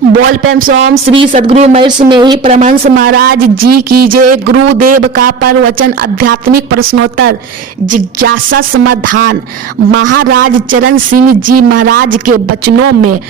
बोल पेम सोम श्री सदगुरु महर्षि में ही परमहंस महाराज जी की जय। गुरुदेव का प्रवचन आध्यात्मिक प्रश्नोत्तर जिज्ञासा समाधान। महाराज चरण सिंह जी महाराज के वचनों में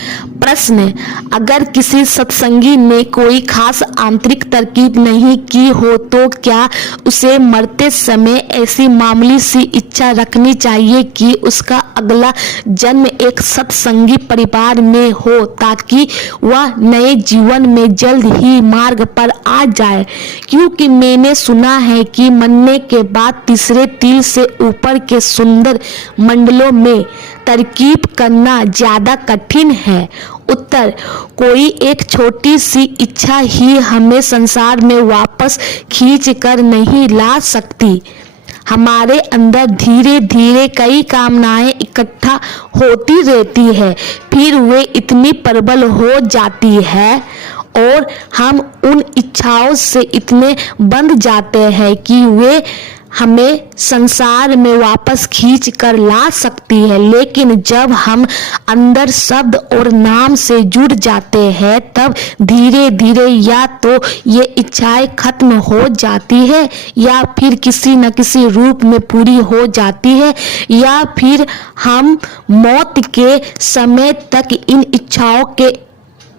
प्रश्न, अगर किसी सत्संगी ने कोई खास आंतरिक तरकीब नहीं की हो तो क्या उसे मरते समय ऐसी मामूली सी इच्छा रखनी चाहिए कि उसका अगला जन्म एक सत्संगी परिवार में हो ताकि वह नए जीवन में जल्द ही मार्ग पर आ जाए? क्योंकि मैंने सुना है कि मरने के बाद तीसरे तिल से ऊपर के सुंदर मंडलों में तरकीब करना ज्यादा कठिन है। उत्तर, कोई एक छोटी सी इच्छा ही हमें संसार में वापस खींच कर नहीं ला सकती। हमारे अंदर धीरे धीरे कई कामनाएं इकट्ठा होती रहती है, फिर वे इतनी प्रबल हो जाती है और हम उन इच्छाओं से इतने बंध जाते हैं कि वे हमें संसार में वापस खींच कर ला सकती है। लेकिन जब हम अंदर शब्द और नाम से जुड़ जाते हैं तब धीरे धीरे या तो ये इच्छाएं खत्म हो जाती है या फिर किसी न किसी रूप में पूरी हो जाती है या फिर हम मौत के समय तक इन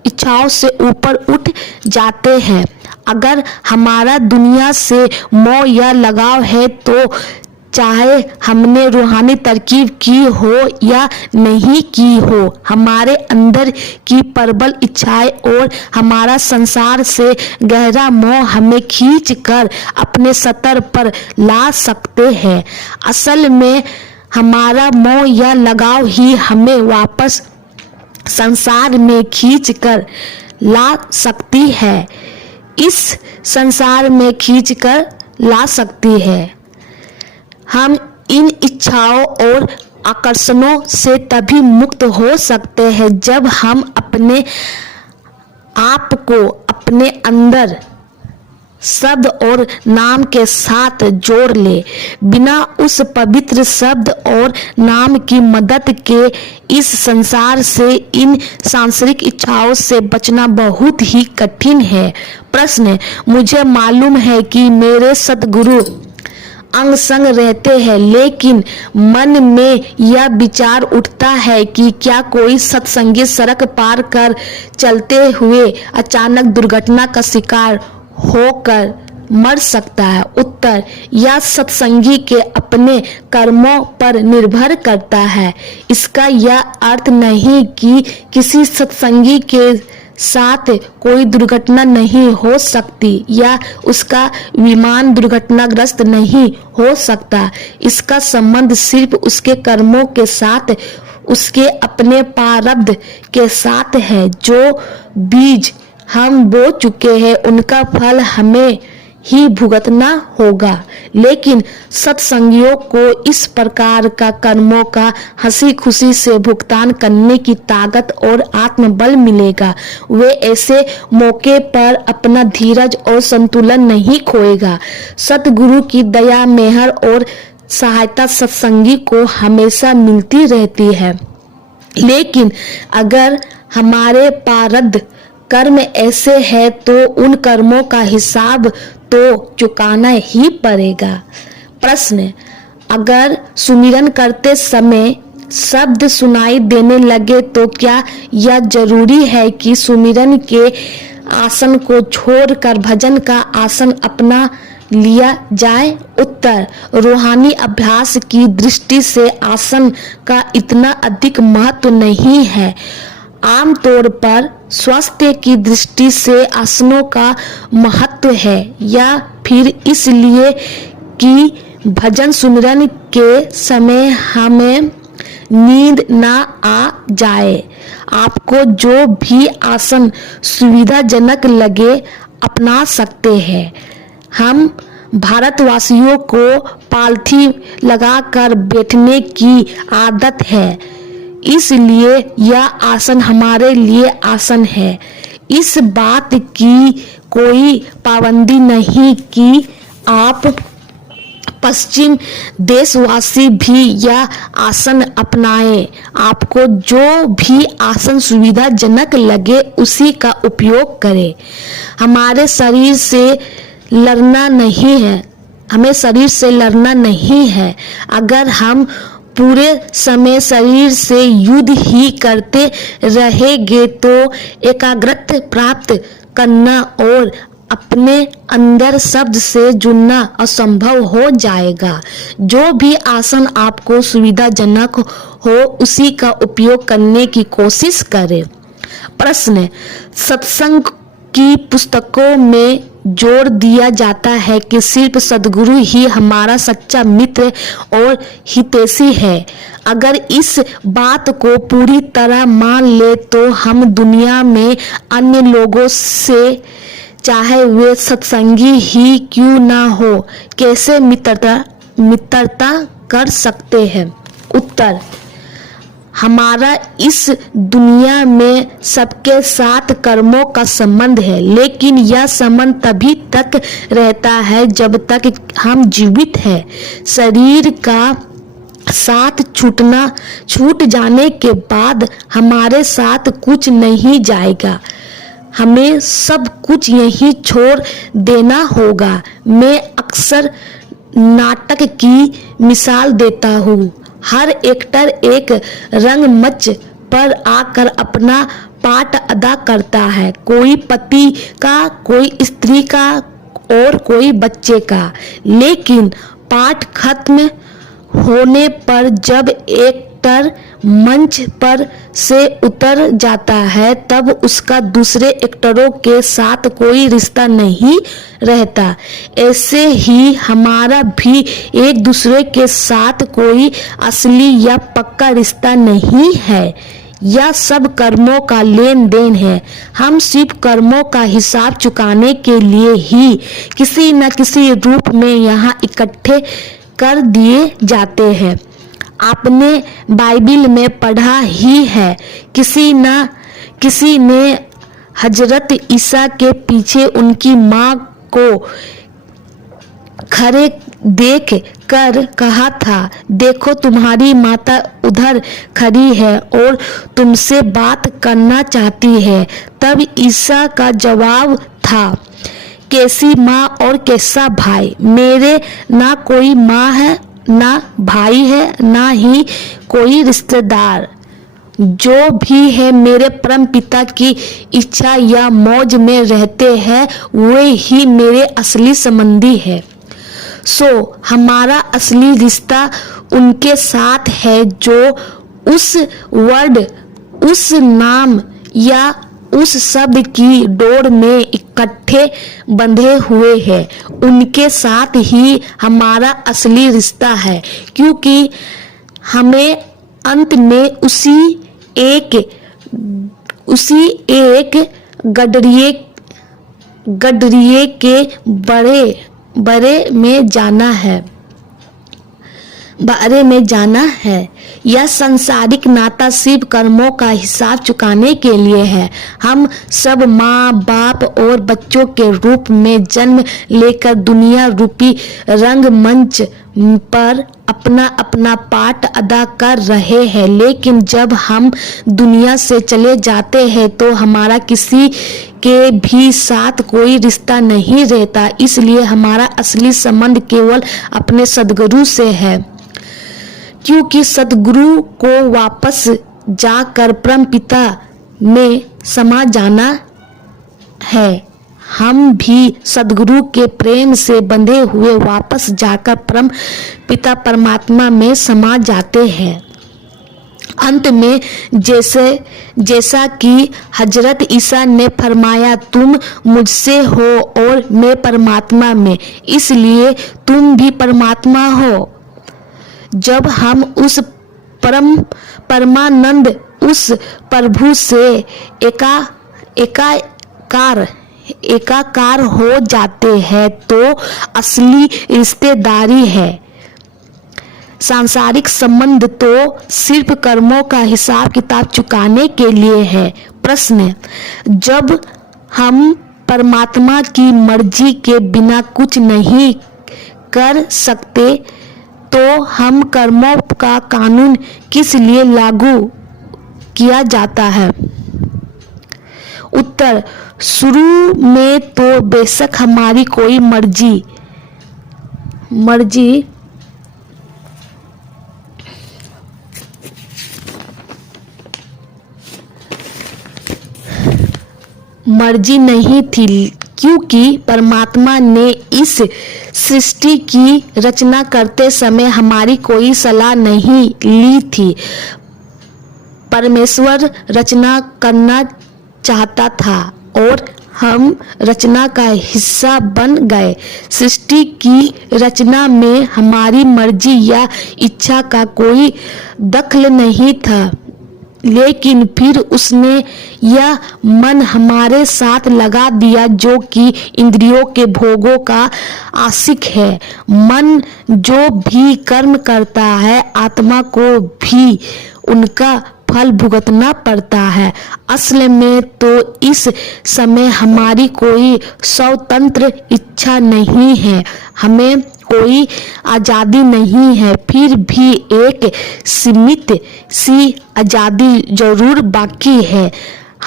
इच्छाओं से ऊपर उठ जाते हैं। अगर हमारा दुनिया से मोह या लगाव है तो चाहे हमने रूहानी तरकीब की हो या नहीं की हो, हमारे अंदर की प्रबल इच्छाएं और हमारा संसार से गहरा मोह हमें खींच कर अपने सतर पर ला सकते हैं। असल में हमारा मोह या लगाव ही हमें वापस संसार में खींच कर ला सकती है, इस संसार में खींच कर ला सकती है। हम इन इच्छाओं और आकर्षणों से तभी मुक्त हो सकते हैं जब हम अपने आप को अपने अंदर शब्द और नाम के साथ जोड़ ले। बिना उस पवित्र शब्द और नाम की मदद के इस संसार से इन सांसारिक इच्छाओं से बचना बहुत ही कठिन है। प्रश्न, मुझे मालूम है कि मेरे सद्गुरु अंग संग रहते हैं, लेकिन मन में यह विचार उठता है कि क्या कोई सत्संगी सड़क पार कर चलते हुए अचानक दुर्घटना का शिकार होकर मर सकता है? उत्तर, यह सत्संगी के अपने कर्मों पर निर्भर करता है। इसका यह अर्थ नहीं कि किसी सत्संगी के साथ कोई दुर्घटना नहीं हो सकती या उसका विमान दुर्घटनाग्रस्त नहीं हो सकता। इसका संबंध सिर्फ उसके कर्मों के साथ, उसके अपने प्रारब्ध के साथ है। जो बीज हम बो चुके हैं उनका फल हमें ही भुगतना होगा। लेकिन सत्संगियों को इस प्रकार का कर्मों का हंसी खुशी से भुगतान करने की ताकत और आत्मबल मिलेगा। वे ऐसे मौके पर अपना धीरज और संतुलन नहीं खोएगा। सतगुरु की दया, मेहर और सहायता सत्संगी को हमेशा मिलती रहती है। लेकिन अगर हमारे प्रारब्ध कर्म ऐसे है तो उन कर्मों का हिसाब तो चुकाना ही पड़ेगा। प्रश्न, अगर सुमिरन करते समय शब्द सुनाई देने लगे तो क्या यह जरूरी है कि सुमिरन के आसन को छोड़कर भजन का आसन अपना लिया जाए? उत्तर, रूहानी अभ्यास की दृष्टि से आसन का इतना अधिक महत्व नहीं है। आमतौर पर स्वास्थ्य की दृष्टि से आसनों का महत्व है या फिर इसलिए कि भजन सुमिरन के समय हमें नींद ना आ जाए। आपको जो भी आसन सुविधाजनक लगे अपना सकते हैं। हम भारतवासियों को पालथी लगाकर बैठने की आदत है, इसलिए यह आसन हमारे लिए आसन है। इस बात की कोई पाबंदी नहीं कि आप पश्चिम देशवासी भी यह आसन अपनाएं। आपको जो भी आसन सुविधाजनक लगे उसी का उपयोग करें। हमारे शरीर से लड़ना नहीं है, हमें शरीर से लड़ना नहीं है। अगर हम पूरे समय शरीर से युद्ध ही करते रहेंगे तो एकाग्रता प्राप्त करना और अपने अंदर शब्द से जुड़ना असंभव हो जाएगा। जो भी आसन आपको सुविधाजनक हो उसी का उपयोग करने की कोशिश करें। प्रश्न, सत्संग की पुस्तकों में जोर दिया जाता है कि सिर्फ सद्गुरु ही हमारा सच्चा मित्र और हितैषी है। अगर इस बात को पूरी तरह मान ले तो हम दुनिया में अन्य लोगों से, चाहे वे सत्संगी ही क्यों ना हो, कैसे मित्रता कर सकते हैं। उत्तर, हमारा इस दुनिया में सबके साथ कर्मों का संबंध है, लेकिन यह संबंध तभी तक रहता है जब तक हम जीवित हैं। शरीर का साथ छूट जाने के बाद हमारे साथ कुछ नहीं जाएगा। हमें सब कुछ यहीं छोड़ देना होगा। मैं अक्सर नाटक की मिसाल देता हूँ। हर एक्टर एक रंगमंच पर आकर अपना पाठ अदा करता है, कोई पति का, कोई स्त्री का और कोई बच्चे का। लेकिन पाठ खत्म होने पर जब एक्टर मंच पर से उतर जाता है तब उसका दूसरे एक्टरों के साथ कोई रिश्ता नहीं रहता। ऐसे ही हमारा भी एक दूसरे के साथ कोई असली या पक्का रिश्ता नहीं है। यह सब कर्मों का लेन देन है। हम सिर्फ कर्मों का हिसाब चुकाने के लिए ही किसी न किसी रूप में यहाँ इकट्ठे कर दिए जाते हैं। आपने बाइबिल में पढ़ा ही है, किसी ने हजरत ईसा के पीछे उनकी माँ को खड़े देख कर कहा था, देखो तुम्हारी माता उधर खड़ी है और तुमसे बात करना चाहती है। तब ईसा का जवाब था, कैसी माँ और कैसा भाई? मेरे ना कोई माँ है, ना भाई है, ना ही कोई रिश्तेदार। जो भी है मेरे परम पिता की इच्छा या मौज में रहते हैं, वे ही मेरे असली संबंधी है। सो हमारा असली रिश्ता उनके साथ है जो उस वर्ड, उस नाम या उस शब्द की डोर में इकट्ठे बंधे हुए हैं। उनके साथ ही हमारा असली रिश्ता है, क्योंकि हमें अंत में उसी एक गडरिये के बारे में जाना है। यह सांसारिक नाता सिर्फ कर्मों का हिसाब चुकाने के लिए है। हम सब माँ बाप और बच्चों के रूप में जन्म लेकर दुनिया रूपी रंगमंच पर अपना अपना पाठ अदा कर रहे हैं, लेकिन जब हम दुनिया से चले जाते हैं तो हमारा किसी के भी साथ कोई रिश्ता नहीं रहता। इसलिए हमारा असली संबंध केवल अपने सद्गुरु से है, क्योंकि सद्गुरु को वापस जाकर परम पिता में समा जाना है। हम भी सद्गुरु के प्रेम से बंधे हुए वापस जाकर परम पिता परमात्मा में समा जाते हैं। अंत में जैसा कि हजरत ईसा ने फरमाया, तुम मुझसे हो और मैं परमात्मा में, इसलिए तुम भी परमात्मा हो। जब हम उस परमानंद उस प्रभु से एकाकार हो जाते हैं तो असली रिश्तेदारी है। सांसारिक संबंध तो सिर्फ कर्मों का हिसाब किताब चुकाने के लिए है। प्रश्न, जब हम परमात्मा की मर्जी के बिना कुछ नहीं कर सकते तो हम कर्मों का कानून किस लिए लागू किया जाता है? उत्तर, शुरू में तो बेशक हमारी कोई मर्जी नहीं थी, क्योंकि परमात्मा ने इस सृष्टि की रचना करते समय हमारी कोई सलाह नहीं ली थी। परमेश्वर रचना करना चाहता था और हम रचना का हिस्सा बन गए। सृष्टि की रचना में हमारी मर्जी या इच्छा का कोई दखल नहीं था, लेकिन फिर उसने यह मन हमारे साथ लगा दिया जो कि इंद्रियों के भोगों का आशिक है। मन जो भी कर्म करता है, आत्मा को भी उनका फल भुगतना पड़ता है। असल में तो इस समय हमारी कोई स्वतंत्र इच्छा नहीं है, हमें कोई आज़ादी नहीं है, फिर भी एक सीमित सी आज़ादी जरूर बाकी है।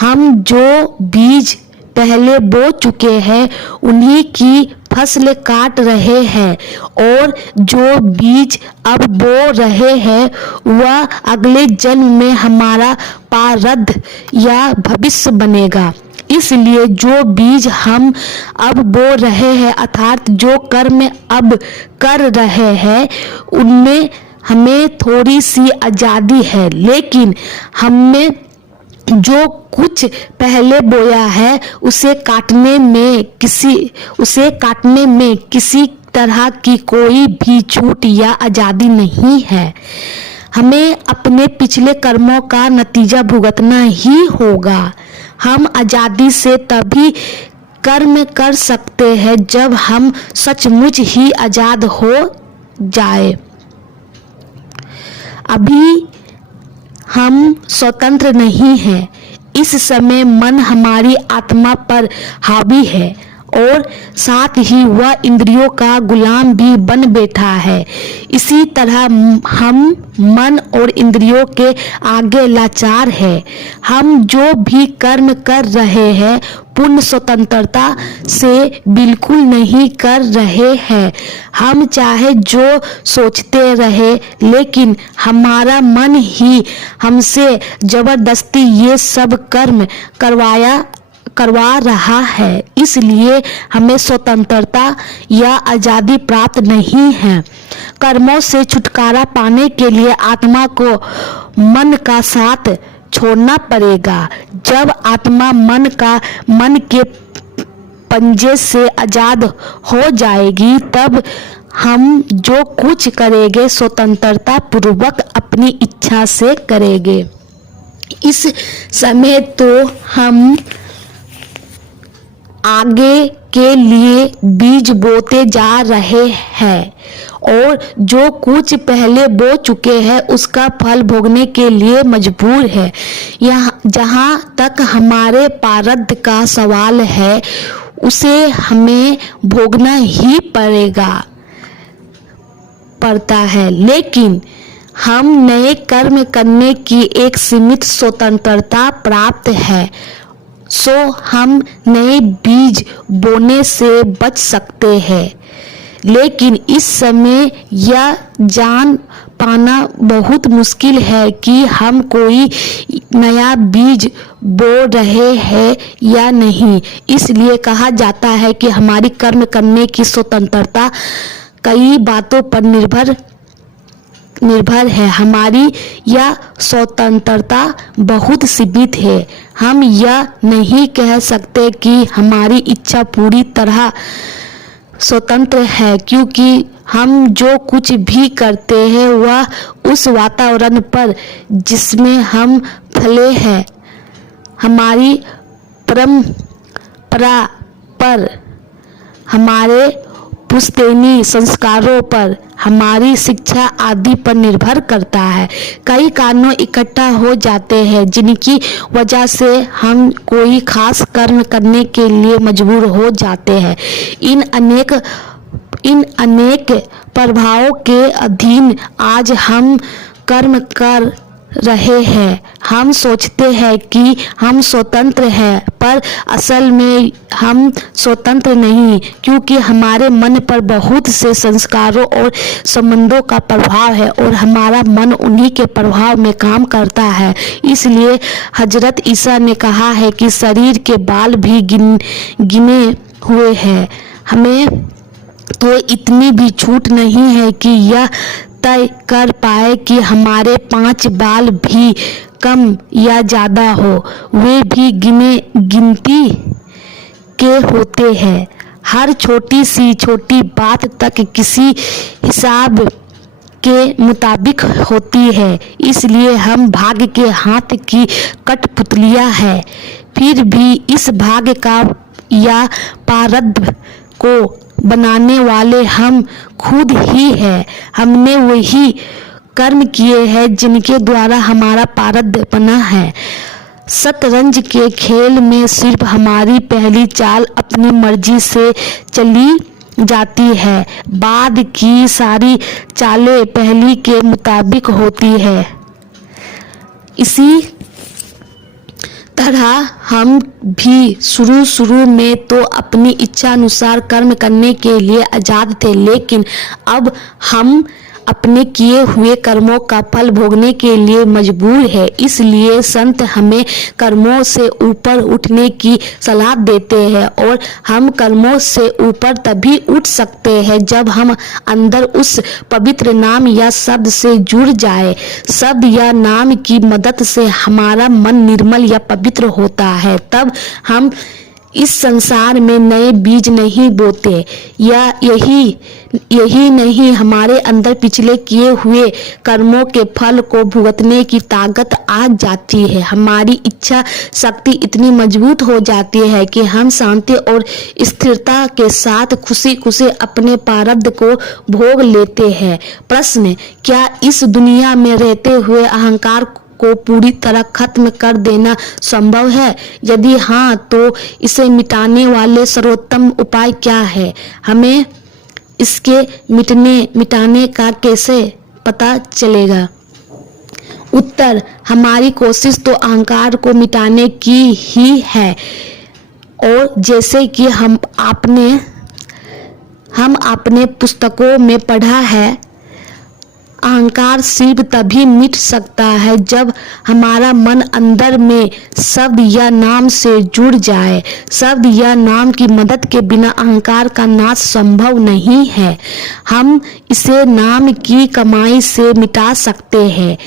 हम जो बीज पहले बो चुके हैं उन्हीं की फसल काट रहे हैं, और जो बीज अब बो रहे हैं वह अगले जन्म में हमारा प्रारब्ध या भविष्य बनेगा। इसलिए जो बीज हम अब बो रहे हैं अर्थात जो कर्म अब कर रहे हैं उनमें हमें थोड़ी सी आज़ादी है, लेकिन हमें जो कुछ पहले बोया है उसे काटने में किसी तरह की कोई भी छूट या आज़ादी नहीं है। हमें अपने पिछले कर्मों का नतीजा भुगतना ही होगा। हम आज़ादी से तभी कर्म कर सकते हैं जब हम सचमुच ही आज़ाद हो जाए। अभी हम स्वतंत्र नहीं हैं। इस समय मन हमारी आत्मा पर हावी है और साथ ही वह इंद्रियों का गुलाम भी बन बैठा है। इसी तरह हम मन और इंद्रियों के आगे लाचार है। हम जो भी कर्म कर रहे हैं पूर्ण स्वतंत्रता से बिल्कुल नहीं कर रहे हैं। हम चाहे जो सोचते रहे, लेकिन हमारा मन ही हमसे जबरदस्ती ये सब कर्म करवा रहा है। इसलिए हमें स्वतंत्रता या आज़ादी प्राप्त नहीं है। कर्मों से छुटकारा पाने के लिए आत्मा को मन का साथ छोड़ना पड़ेगा। जब आत्मा मन के पंजे से आज़ाद हो जाएगी तब हम जो कुछ करेंगे स्वतंत्रता पूर्वक अपनी इच्छा से करेंगे। इस समय तो हम आगे के लिए बीज बोते जा रहे हैं और जो कुछ पहले बो चुके हैं उसका फल भोगने के लिए मजबूर है। जहाँ तक हमारे प्रारब्ध का सवाल है उसे हमें भोगना ही पड़ता है, लेकिन हम नए कर्म करने की एक सीमित स्वतंत्रता प्राप्त है, सो हम नए बीज बोने से बच सकते हैं। लेकिन इस समय यह जान पाना बहुत मुश्किल है कि हम कोई नया बीज बो रहे हैं या नहीं। इसलिए कहा जाता है कि हमारी कर्म करने की स्वतंत्रता कई बातों पर निर्भर है। हमारी यह स्वतंत्रता बहुत सीमित है। हम यह नहीं कह सकते कि हमारी इच्छा पूरी तरह स्वतंत्र है, क्योंकि हम जो कुछ भी करते हैं वह उस वातावरण पर जिसमें हम फले हैं, हमारी परंपरा पर, हमारे पुश्तैनी संस्कारों पर, हमारी शिक्षा आदि पर निर्भर करता है। कई कारणों इकट्ठा हो जाते हैं जिनकी वजह से हम कोई खास कर्म करने के लिए मजबूर हो जाते हैं। इन अनेक इन अनेक प्रभावों के अधीन आज हम कर्म कर रहे हैं। हम सोचते हैं कि हम स्वतंत्र हैं, पर असल में हम स्वतंत्र नहीं, क्योंकि हमारे मन पर बहुत से संस्कारों और संबंधों का प्रभाव है और हमारा मन उन्हीं के प्रभाव में काम करता है। इसलिए हजरत ईसा ने कहा है कि शरीर के बाल भी गिने हुए हैं। हमें तो इतनी भी छूट नहीं है कि यह तय कर पाए कि हमारे 5 बाल भी कम या ज़्यादा हो, वे भी गिनती के होते हैं। हर छोटी सी छोटी बात तक किसी हिसाब के मुताबिक होती है। इसलिए हम भाग्य के हाथ की कठपुतलियां हैं। फिर भी इस भाग्य का या प्रारब्ध को बनाने वाले हम खुद ही हैं। हमने वही कर्म किए हैं जिनके द्वारा हमारा प्रारब्ध बना है। शतरंज के खेल में सिर्फ हमारी पहली चाल अपनी मर्जी से चली जाती है, बाद की सारी चालें पहली के मुताबिक होती है। इसी तरह हम भी शुरू में तो अपनी इच्छा अनुसार कर्म करने के लिए आजाद थे, लेकिन अब हम अपने किए हुए कर्मों का फल भोगने के लिए मजबूर है। इसलिए संत हमें कर्मों से ऊपर उठने की सलाह देते हैं, और हम कर्मों से ऊपर तभी उठ सकते हैं जब हम अंदर उस पवित्र नाम या शब्द से जुड़ जाए। शब्द या नाम की मदद से हमारा मन निर्मल या पवित्र होता है। तब हम इस संसार में नए बीज नहीं बोते, या यही नहीं, हमारे अंदर पिछले किए हुए कर्मों के फल को भुगतने की ताकत आ जाती है। हमारी इच्छा शक्ति इतनी मजबूत हो जाती है कि हम शांति और स्थिरता के साथ खुशी खुशी अपने प्रारब्ध को भोग लेते हैं। प्रश्न: क्या इस दुनिया में रहते हुए अहंकार को पूरी तरह खत्म कर देना संभव है? यदि हाँ, तो इसे मिटाने वाले सर्वोत्तम उपाय क्या है? हमें इसके मिटाने का कैसे पता चलेगा? उत्तर: हमारी कोशिश तो अहंकार को मिटाने की ही है, और जैसे कि हम आपने पुस्तकों में पढ़ा है, अहंकार सिर्फ तभी मिट सकता है जब हमारा मन अंदर में शब्द या नाम से जुड़ जाए। शब्द या नाम की मदद के बिना अहंकार का नाश संभव नहीं है। हम इसे नाम की कमाई से मिटा सकते हैं।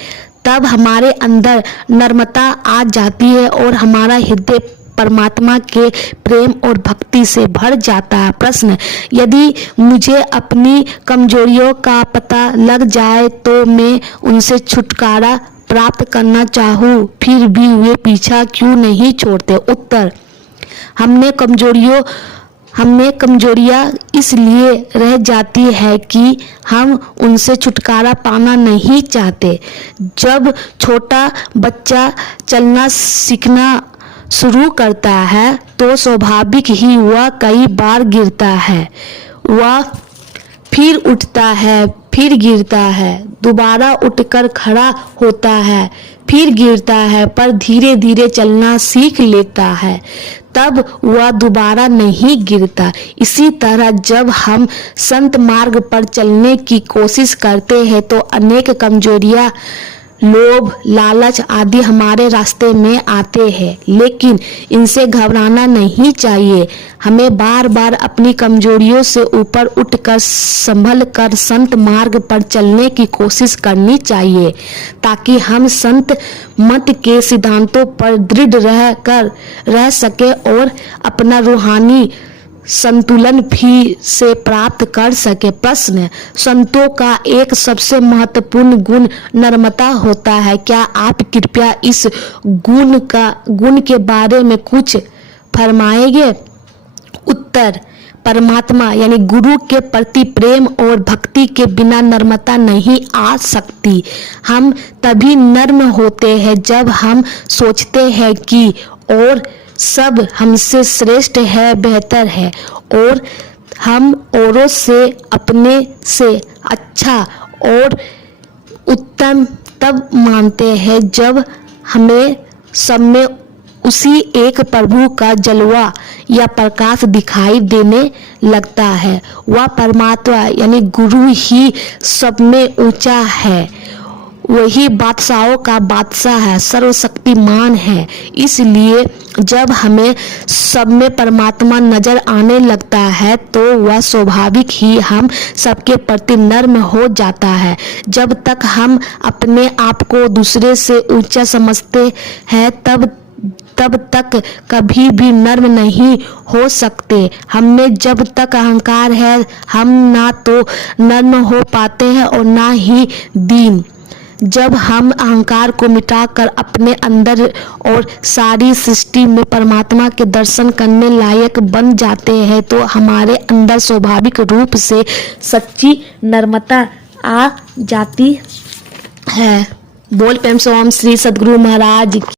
तब हमारे अंदर नम्रता आ जाती है और हमारा हृदय परमात्मा के प्रेम और भक्ति से भर जाता है। प्रश्न: यदि मुझे अपनी कमजोरियों का पता लग जाए तो मैं उनसे छुटकारा प्राप्त करना चाहूँ, फिर भी वे पीछा क्यों नहीं छोड़ते? उत्तर: हमने कमजोरियाँ इसलिए रह जाती है कि हम उनसे छुटकारा पाना नहीं चाहते। जब छोटा बच्चा चलना सीखना शुरू करता है तो स्वाभाविक ही वह कई बार गिरता है। वह फिर उठता है, फिर गिरता है, दोबारा उठकर खड़ा होता है, फिर गिरता है, पर धीरे धीरे चलना सीख लेता है। तब वह दोबारा नहीं गिरता। इसी तरह जब हम संत मार्ग पर चलने की कोशिश करते हैं तो अनेक कमजोरियां, लोभ, लालच आदि हमारे रास्ते में आते हैं, लेकिन इनसे घबराना नहीं चाहिए। हमें बार बार अपनी कमजोरियों से ऊपर उठकर संभल कर संत मार्ग पर चलने की कोशिश करनी चाहिए, ताकि हम संत मत के सिद्धांतों पर दृढ़ रह सके और अपना रूहानी संतुलन भी से प्राप्त कर सके। प्रश्न: संतों का एक सबसे महत्वपूर्ण गुण नम्रता होता है। क्या आप कृपया इस गुण के बारे में कुछ फरमाएंगे? उत्तर: परमात्मा यानी गुरु के प्रति प्रेम और भक्ति के बिना नम्रता नहीं आ सकती। हम तभी नर्म होते हैं जब हम सोचते हैं कि और सब हमसे श्रेष्ठ है, बेहतर है, और हम औरों से अपने से अच्छा और उत्तम तब मानते हैं जब हमें सब में उसी एक प्रभु का जलवा या प्रकाश दिखाई देने लगता है। वह परमात्मा यानी गुरु ही सब में ऊंचा है, वही बादशाहों का बादशाह है, सर्वशक्तिमान है। इसलिए जब हमें सब में परमात्मा नजर आने लगता है तो वह स्वाभाविक ही हम सबके प्रति नर्म हो जाता है। जब तक हम अपने आप को दूसरे से ऊंचा समझते हैं तब तक कभी भी नर्म नहीं हो सकते। हमें जब तक अहंकार है हम ना तो नर्म हो पाते हैं और ना ही दीन। जब हम अहंकार को मिटाकर अपने अंदर और सारी सृष्टि में परमात्मा के दर्शन करने लायक बन जाते हैं तो हमारे अंदर स्वाभाविक रूप से सच्ची नर्मता आ जाती है। बोल प्रेम से ओम श्री सद्गुरु महाराज की।